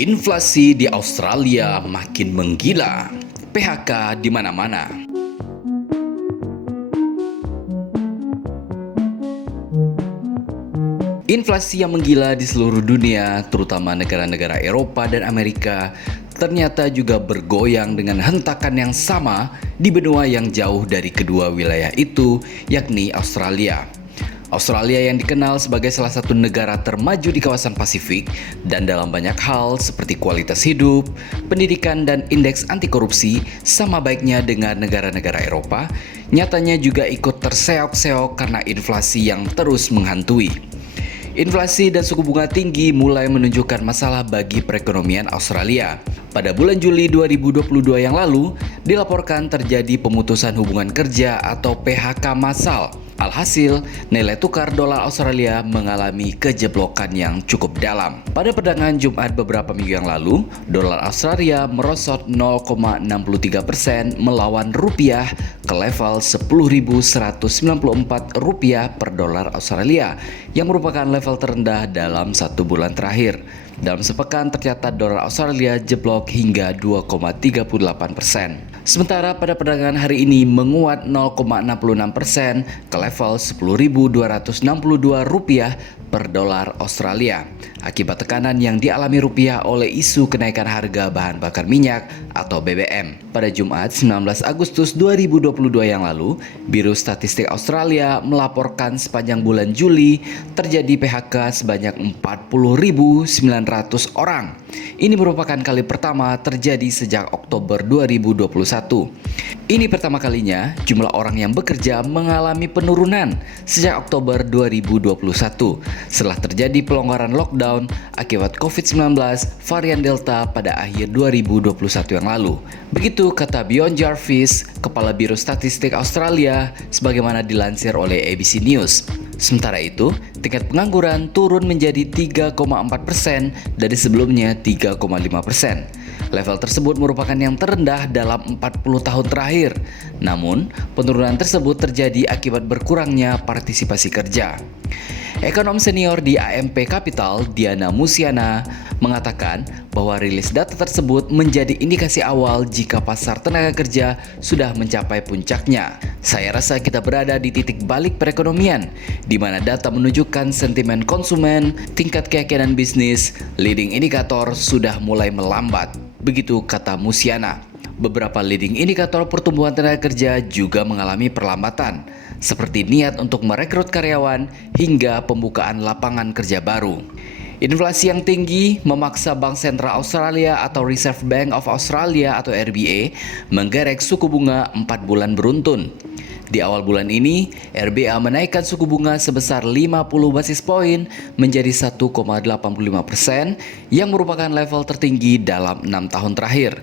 Inflasi di Australia makin menggila. PHK di mana-mana. Inflasi yang menggila di seluruh dunia, terutama negara-negara Eropa dan Amerika, ternyata juga bergoyang dengan hentakan yang sama di benua yang jauh dari kedua wilayah itu, yakni Australia. Australia yang dikenal sebagai salah satu negara termaju di kawasan Pasifik dan dalam banyak hal seperti kualitas hidup, pendidikan, dan indeks anti korupsi sama baiknya dengan negara-negara Eropa, nyatanya juga ikut terseok-seok karena inflasi yang terus menghantui. Inflasi dan suku bunga tinggi mulai menunjukkan masalah bagi perekonomian Australia. Pada bulan Juli 2022 yang lalu, dilaporkan terjadi pemutusan hubungan kerja atau PHK massal. Alhasil, nilai tukar dolar Australia mengalami kejeblokan yang cukup dalam. Pada perdagangan Jumat beberapa minggu yang lalu, dolar Australia merosot 0,63% melawan rupiah ke level Rp10.194 per dolar Australia, yang merupakan level terendah dalam satu bulan terakhir. Dalam sepekan tercatat dolar Australia jeblok hingga 2,38%. Sementara pada perdagangan hari ini menguat 0,66% ke level Rp10.262 per dolar Australia akibat tekanan yang dialami rupiah oleh isu kenaikan harga bahan bakar minyak atau BBM. Pada Jumat 19 Agustus 2022 yang lalu, Biro Statistik Australia melaporkan sepanjang bulan Juli terjadi PHK sebanyak 40.900 orang. Ini merupakan kali pertama terjadi sejak Oktober 2021. Ini pertama kalinya jumlah orang yang bekerja mengalami penurunan sejak Oktober 2021 setelah terjadi pelonggaran lockdown akibat COVID-19 varian Delta pada akhir 2021 yang lalu. Begitu kata Bjorn Jarvis, Kepala Biro Statistik Australia, sebagaimana dilansir oleh ABC News. Sementara itu, tingkat pengangguran turun menjadi 3,4% dari sebelumnya 3,5%. Level tersebut merupakan yang terendah dalam 40 tahun terakhir. Namun, penurunan tersebut terjadi akibat berkurangnya partisipasi kerja. Ekonom senior di AMP Capital, Diana Musiana, mengatakan bahwa rilis data tersebut menjadi indikasi awal jika pasar tenaga kerja sudah mencapai puncaknya. Saya rasa kita berada di titik balik perekonomian, di mana data menunjukkan sentimen konsumen, tingkat keyakinan bisnis, leading indikator sudah mulai melambat. Begitu kata Musiana. Beberapa leading indikator pertumbuhan tenaga kerja juga mengalami perlambatan, seperti niat untuk merekrut karyawan hingga pembukaan lapangan kerja baru. Inflasi yang tinggi memaksa Bank Sentral Australia atau Reserve Bank of Australia atau RBA menggerek suku bunga 4 bulan beruntun. Di awal bulan ini, RBA menaikkan suku bunga sebesar 50 basis poin menjadi 1,85% yang merupakan level tertinggi dalam 6 tahun terakhir.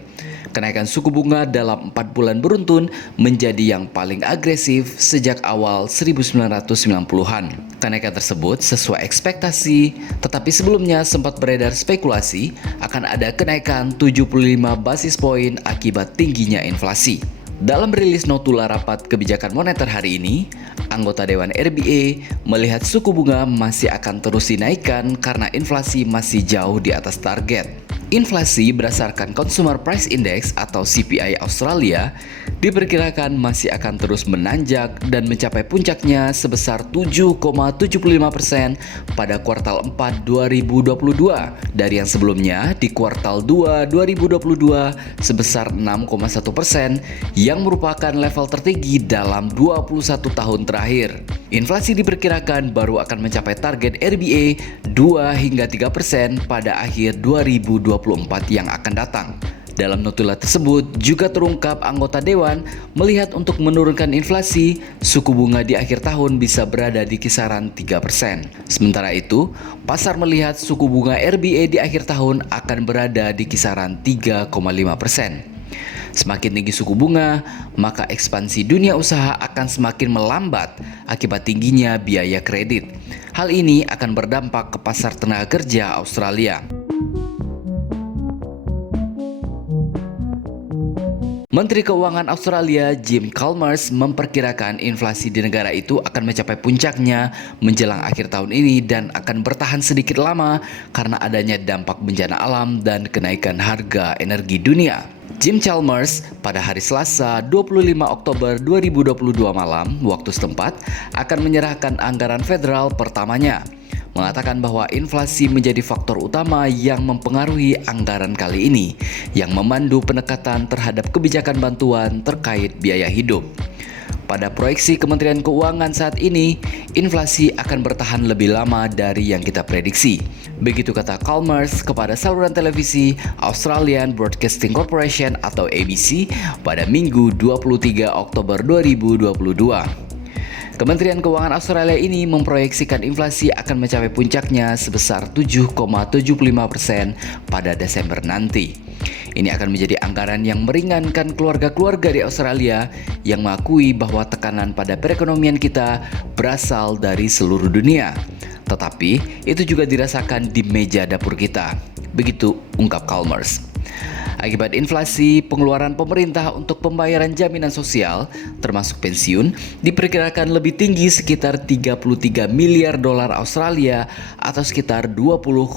Kenaikan suku bunga dalam 4 bulan beruntun menjadi yang paling agresif sejak awal 1990-an. Kenaikan tersebut sesuai ekspektasi, tetapi sebelumnya sempat beredar spekulasi akan ada kenaikan 75 basis poin akibat tingginya inflasi. Dalam rilis notula rapat kebijakan moneter hari ini, anggota Dewan RBA melihat suku bunga masih akan terus dinaikkan karena inflasi masih jauh di atas target. Inflasi berdasarkan Consumer Price Index atau CPI Australia diperkirakan masih akan terus menanjak dan mencapai puncaknya sebesar 7,75% pada kuartal 4 2022 dari yang sebelumnya di kuartal 2 2022 sebesar 6,1% yang merupakan level tertinggi dalam 21 tahun terakhir. Inflasi diperkirakan baru akan mencapai target RBA 2 hingga 3% pada akhir 2024 yang akan datang. Dalam notula tersebut juga terungkap anggota dewan melihat untuk menurunkan inflasi, suku bunga di akhir tahun bisa berada di kisaran 3%. Sementara itu, pasar melihat suku bunga RBA di akhir tahun akan berada di kisaran 3,5%. Semakin tinggi suku bunga, maka ekspansi dunia usaha akan semakin melambat akibat tingginya biaya kredit. Hal ini akan berdampak ke pasar tenaga kerja Australia. Menteri Keuangan Australia Jim Chalmers memperkirakan inflasi di negara itu akan mencapai puncaknya menjelang akhir tahun ini dan akan bertahan sedikit lama karena adanya dampak bencana alam dan kenaikan harga energi dunia. Jim Chalmers pada hari Selasa 25 Oktober 2022 malam waktu setempat akan menyerahkan anggaran federal pertamanya, mengatakan bahwa inflasi menjadi faktor utama yang mempengaruhi anggaran kali ini yang memandu pendekatan terhadap kebijakan bantuan terkait biaya hidup. Pada proyeksi Kementerian Keuangan saat ini, inflasi akan bertahan lebih lama dari yang kita prediksi. Begitu kata Chalmers kepada saluran televisi Australian Broadcasting Corporation atau ABC pada Minggu 23 Oktober 2022. Kementerian Keuangan Australia ini memproyeksikan inflasi akan mencapai puncaknya sebesar 7,75% pada Desember nanti. Ini akan menjadi anggaran yang meringankan keluarga-keluarga di Australia yang mengakui bahwa tekanan pada perekonomian kita berasal dari seluruh dunia. Tetapi itu juga dirasakan di meja dapur kita. Begitu ungkap Chalmers. Akibat inflasi, pengeluaran pemerintah untuk pembayaran jaminan sosial, termasuk pensiun, diperkirakan lebih tinggi sekitar 33 miliar dolar Australia atau sekitar 20,8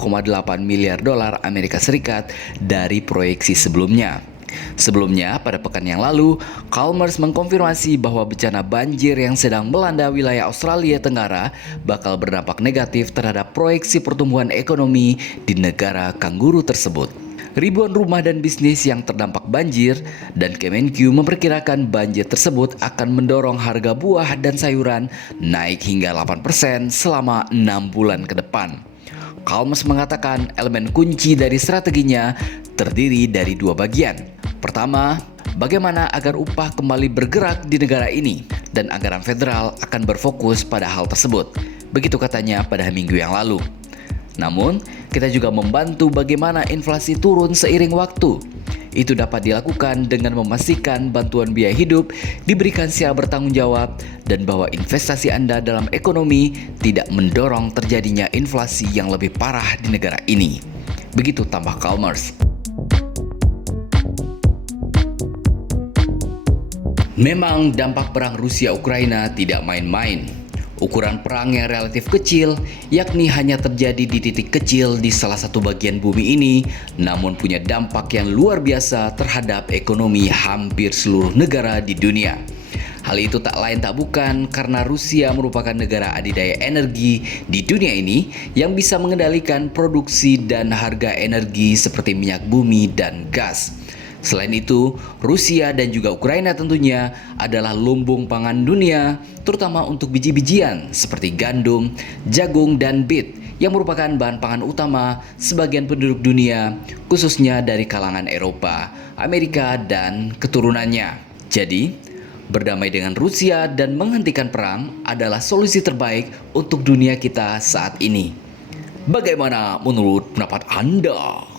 miliar dolar Amerika Serikat dari proyeksi sebelumnya. Sebelumnya, pada pekan yang lalu, Chalmers mengkonfirmasi bahwa bencana banjir yang sedang melanda wilayah Australia Tenggara bakal berdampak negatif terhadap proyeksi pertumbuhan ekonomi di negara kanguru tersebut. Ribuan rumah dan bisnis yang terdampak banjir dan Kemenq memperkirakan banjir tersebut akan mendorong harga buah dan sayuran naik hingga 8% selama 6 bulan ke depan. Chalmers mengatakan elemen kunci dari strateginya terdiri dari dua bagian. Pertama, bagaimana agar upah kembali bergerak di negara ini dan anggaran federal akan berfokus pada hal tersebut. Begitu katanya pada minggu yang lalu. Namun, kita juga membantu bagaimana inflasi turun seiring waktu. Itu dapat dilakukan dengan memastikan bantuan biaya hidup diberikan secara bertanggung jawab dan bahwa investasi Anda dalam ekonomi tidak mendorong terjadinya inflasi yang lebih parah di negara ini. Begitu tambah Chalmers. Memang dampak perang Rusia-Ukraina tidak main-main. Ukuran perang yang relatif kecil, yakni hanya terjadi di titik kecil di salah satu bagian bumi ini, namun punya dampak yang luar biasa terhadap ekonomi hampir seluruh negara di dunia. Hal itu tak lain tak bukan karena Rusia merupakan negara adidaya energi di dunia ini yang bisa mengendalikan produksi dan harga energi seperti minyak bumi dan gas. Selain itu, Rusia dan juga Ukraina tentunya adalah lumbung pangan dunia, terutama untuk biji-bijian seperti gandum, jagung, dan beet yang merupakan bahan pangan utama sebagian penduduk dunia, khususnya dari kalangan Eropa, Amerika, dan keturunannya. Jadi, berdamai dengan Rusia dan menghentikan perang adalah solusi terbaik untuk dunia kita saat ini. Bagaimana menurut pendapat Anda?